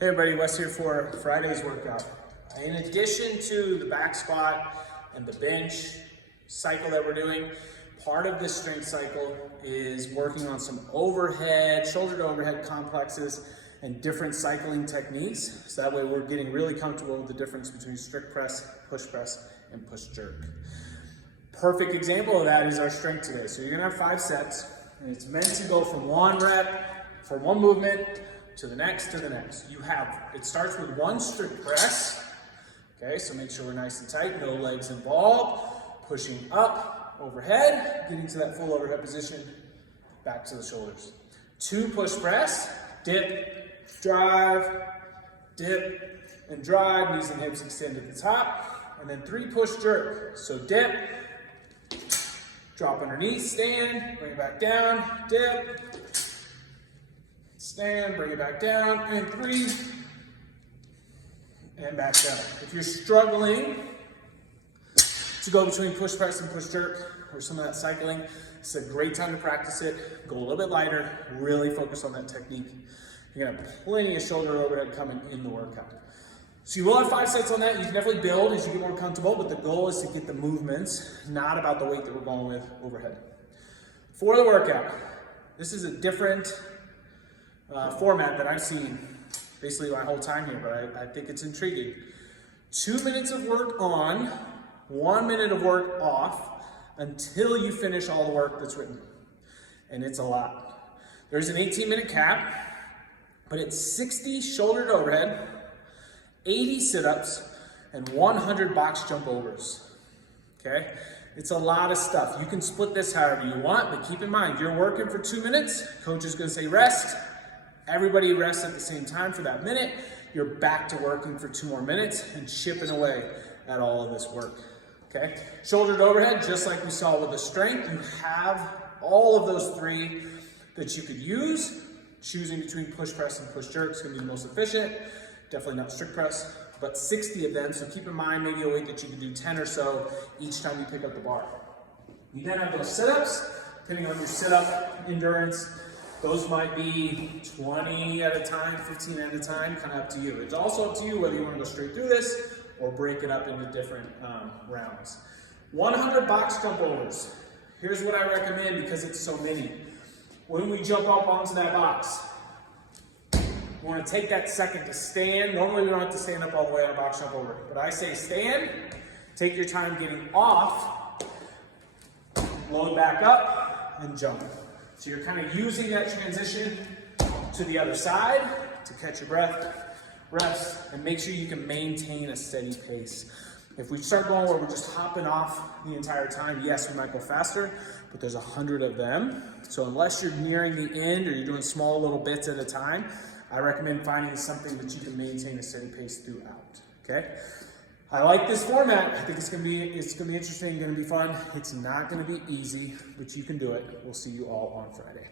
Hey everybody, Wes here for Friday's workout. In addition to the back squat and the bench cycle that we're doing, part of this strength cycle is working on some overhead, shoulder to overhead complexes and different cycling techniques. So that way we're getting really comfortable with the difference between strict press, and push jerk. Perfect example of that is our strength today. So you're gonna have 5 sets and it's meant to go from one rep, from one movement, to the next, it starts with one strict press. Okay, so make sure we're nice and tight, no legs involved. Pushing up, overhead, getting to that full overhead position, back to the shoulders. 2 push press, dip, drive, dip, and drive, knees and hips extend at the top. And then 3 push jerk. So dip, drop underneath, stand, bring it back down, dip, stand, bring it back down, and 3, and back down. If you're struggling to go between push press and push jerk, or some of that cycling, it's a great time to practice it. Go a little bit lighter, really focus on that technique. You're gonna have plenty of shoulder overhead coming in the workout. So you will have 5 sets on that. You can definitely build as you get more comfortable, but the goal is to get the movements, not about the weight that we're going with overhead. For the workout, this is a different format that I've seen basically my whole time here, but I think it's intriguing. 2 minutes of work on, 1 minute of work off until you finish all the work that's written. And it's a lot. There's an 18-minute cap, but it's 60 shoulder to overhead, 80 sit-ups, and 100 box jump overs. Okay? It's a lot of stuff. You can split this however you want, but keep in mind, you're working for 2 minutes, coach is gonna say rest. Everybody rests at the same time for that minute. You're back to working for 2 more minutes and chipping away at all of this work, okay? Shoulder to overhead, just like we saw with the strength, you have all of those 3 that you could use. Choosing between push press and push jerk is gonna be the most efficient. Definitely not strict press, but 60 of them. So keep in mind maybe a weight that you can do 10 or so each time you pick up the bar. You then have those sit-ups, depending on your sit-up endurance. Those might be 20 at a time, 15 at a time, kind of up to you. It's also up to you whether you want to go straight through this or break it up into different rounds. 100 box jump overs. Here's what I recommend because it's so many. When we jump up onto that box, we want to take that second to stand. Normally we don't have to stand up all the way on a box jump over, but I say stand, take your time getting off, load back up, and jump. So you're kind of using that transition to the other side to catch your breath, rest, and make sure you can maintain a steady pace. If we start going where we're just hopping off the entire time, yes, we might go faster, but there's 100 of them. So unless you're nearing the end or you're doing small little bits at a time, I recommend finding something that you can maintain a steady pace throughout, okay? I like this format. I think it's gonna be interesting, gonna be fun. It's not gonna be easy, but you can do it. We'll see you all on Friday.